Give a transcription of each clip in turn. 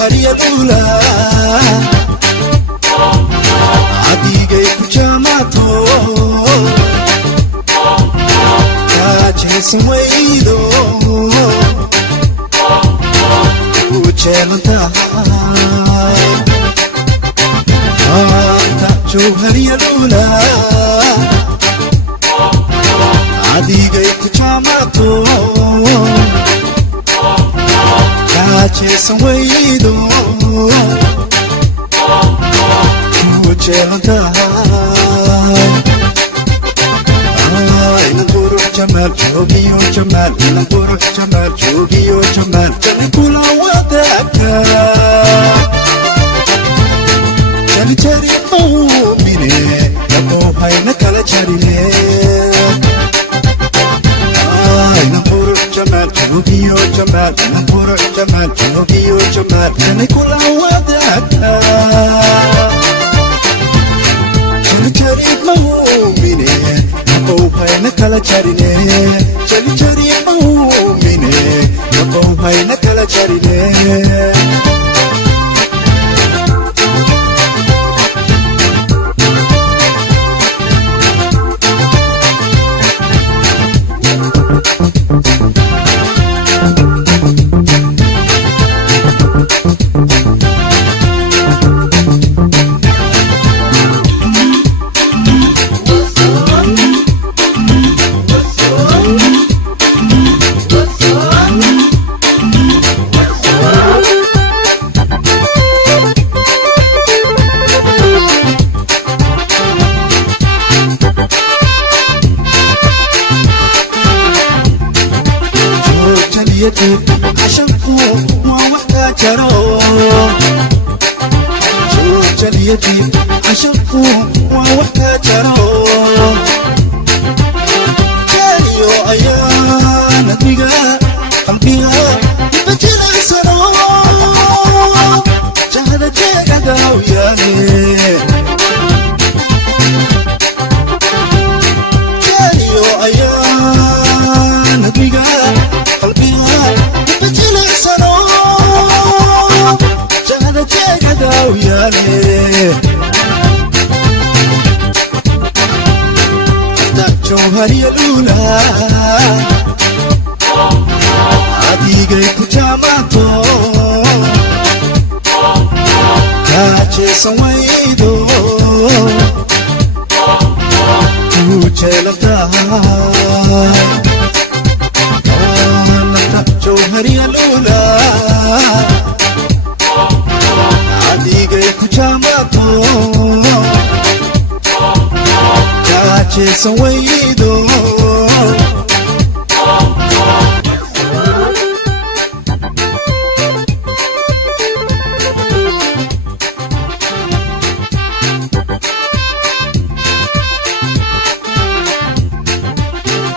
jawhariya lula adigay ku jamato kajeesan waydo ujeelantahay anta jawhariya lula adigay ku jamato kajeesan waydo ujeelantahay inanquru jamaal joogiyo jamaal inanquru jamaal joogiyo jamaal jani kula wadaagta jani jari muumine yaqoo hayna kala jarine inanquru jamaal joogiyo jamaal inanquru jamaal joogiyo jamaal jani kula wadaagta jani jari muumine yaqoo hayna kala jarine jani jari muumine yaqoo hayna kala jarine عشانكو ما وحدة جرو شوف جليتي عشانكو ما وحدة جرو جاريو أيام نتيجة قلبيها يبجل سنو جهد جهد وياني جاريو أيام نتيجة jawhariya lula adigay ku jamato kajeesan waydo ujeelantahay jawhariya lula adigay ku jamato kajeesan waydo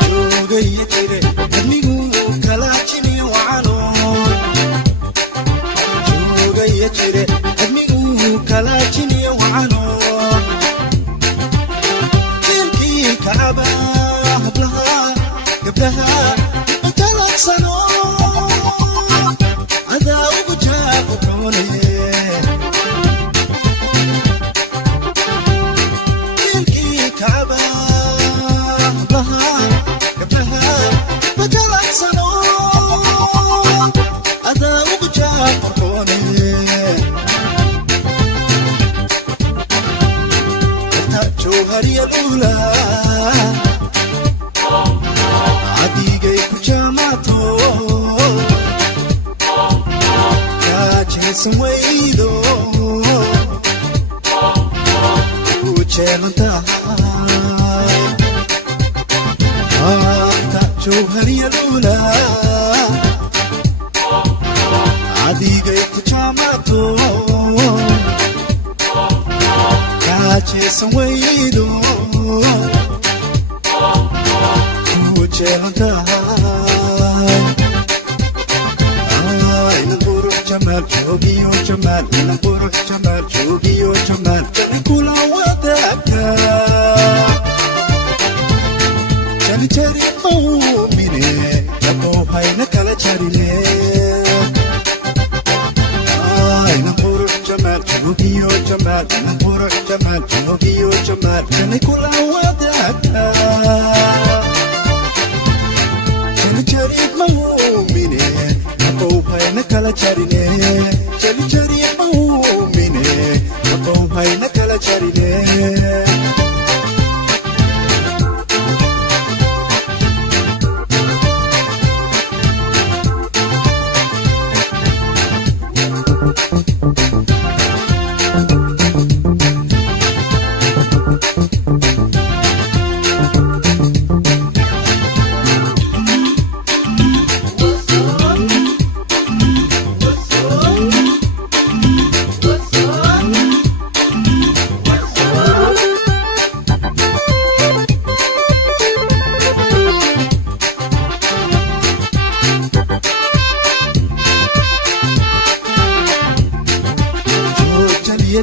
joogaya jire admigu kala jimi wacano joogaya jire admigu kala jimi wacano كعبة قبلها بثلاث سنوات عذاب وجاب وكوني تلقي كعبة قبلها بثلاث سنوات عذاب وجاب وكوني jawhariya lula adigay ku jamato kajeesan waydo ujeelantahay anta jawhariya lula adigay ku jamato kajeesan waydo ujeelantahay inanquru jamaal joogiyo jamaal inanquru jamaal joogiyo jamaal jani kula wadaagta jani jari muumine yaqoo hayna kala jarine جمال نور جمال شوقي وجمال كان كل وداعتها جل جريب مؤمني أبو بينك لا جريني جل جريب مؤمني أبو بينك لا جريني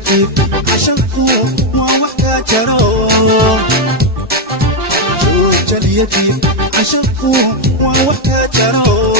عشقه ما وحكا جرو شو جليتي عشقه ما وحكا جرو